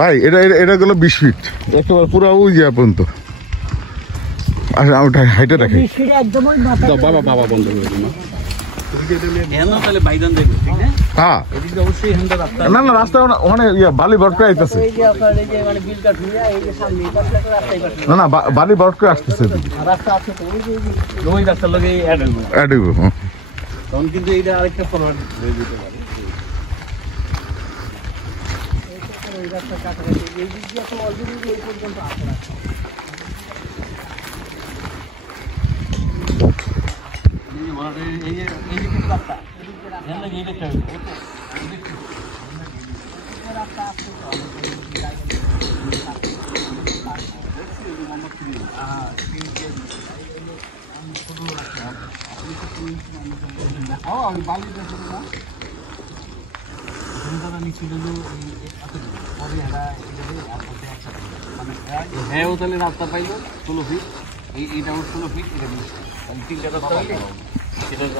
ভাই এটা এটা গেল 20 ফিট একেবারে পুরো ওই যে পর্যন্ত। আচ্ছা আমি হাইটে রাখি বাবা বাবা বন্ধ করে দিন। হ্যাঁ না না রাস্তা ওখানে বালি বট করে আইতেছে, না না বালি বট করে আসতেছে তখন কিন্তু এইটা আরেকটা ফরওয়ার্ড হয়ে যেতে পারে। রাস্তা পাইল 16 ফিট, এইটা 16 ফিট, এটা 20 তিনটা রাস্তা হইলে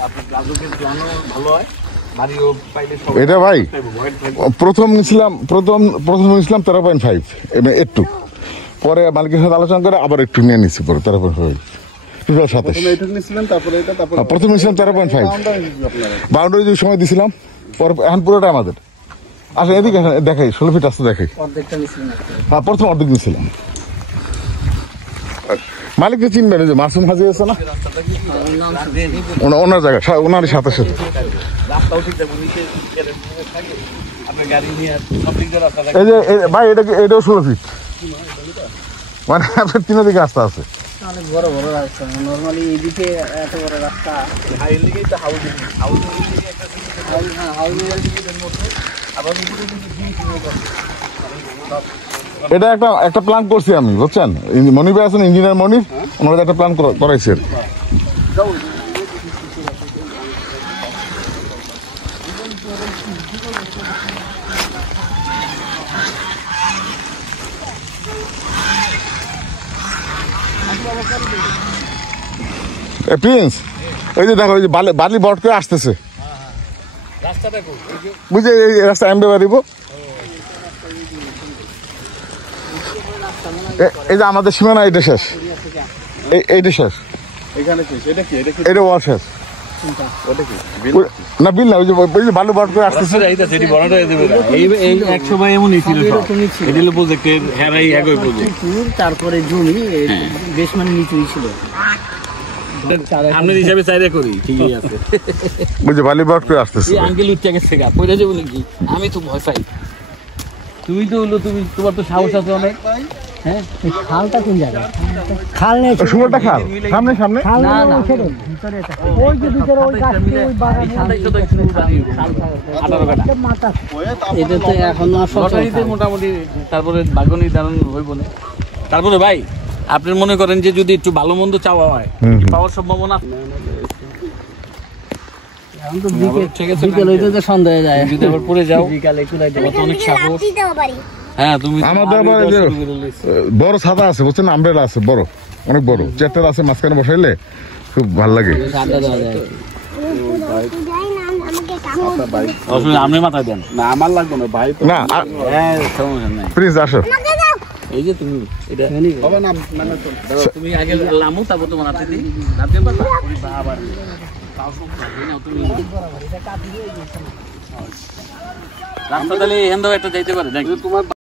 আপনার রাজুকের প্ল্যানও ভালো হয়। এটা ভাই প্রথম নিয়েছিলাম 13.5 একটু পরে মালিকের সাথে আলোচনা করে আবার একটু নিয়ে নিচ্ছি পরে 13.5 প্রথম নিয়েছিলাম 13.5 বাউন্ডারি যে সময় দিয়েছিলাম পরে এখন পুরোটা আমাদের। আচ্ছা এদিকে দেখাই 16 ফিট আসতে দেখাই। হ্যাঁ প্রথম অর্ধেক নিয়েছিলাম। মালিককে চিনবেন যে মাসুম হাজি আছে না ওনার জায়গা ওনারই সাথে সাথে। এই যে ভাই এটাও 16 ফিট মানে আপনার তিন দিকে রাস্তা আছে। অনেক বড় বড় রাস্তা, নরমালি এইদিকে এত বড় রাস্তা এটা একটা প্ল্যান করছি আমি, বুঝছেন মনির ভাই আছেন ইঞ্জিনিয়ার মনির, ওনাদের একটা প্ল্যান করাইছি। প্রিন্স ওই যে দেখো ওই যে বালি বট করে আসতেছে, বুঝে এই রাস্তা এমবে বাড়িব। এই যে আমাদের সীমানা এটা শেষ, এইটা শেষ, এটা ওয়াল শেষ না বিল না, ওই যে বালু বট করে আসতেছে। তারপরে জমি বেশ মানে নিচুই ছিল। আপনার হিসাবে চাইলে করি ঠিকই আছে, বুঝে বালি বট করে আসতেছে। আঙ্কেল উঠতে গেছে গা কইরা যাবো নাকি, আমি তো ভয় পাই। তুমি তো হলো তোমার তো সাহস আছে অনেক। হ্যাঁ খালটা কোন জায়গায়? খাল নেই, সুমনটা খাল সামনে সামনে না না ওই যে ভিতরে ওই গাছ ওই বাগান মাথা এটা তো এখন লটারিতে মোটামুটি তারপরে বাগনি দাঁড়ান হইব না। তারপরে ভাই আপনি মনে করেন যে যদি একটু ভালো মন্দ চাওয়া হয় পাওয়ার সম্ভাবনা বিকেল হইতে তো সন্ধ্যা হয়ে যায়, যদি আবার পড়ে যাও বিকালে কুলাই দেবো অনেক সাহস। হ্যাঁ তুমি আমাদের আবার বড় ছাতা আছে বুঝছেন, আমব্রেলা আছে বড় অনেক বড়, চেয়ারটার আছে মাঝখানে বসাইলে খুব ভালো লাগে। আপনি মাথায় দেন না, আমার লাগবে না ভাই না সমস্যা নাই। প্লিজ আসো। এই যে তুমি এটা হবে না, তুমি আগে লামু তারপর তোমার হাতে দিই নামতে পারবা বাবা তুমি রাস্তা তাহলে এখান থেকে একটা যাইতে পারে তোমার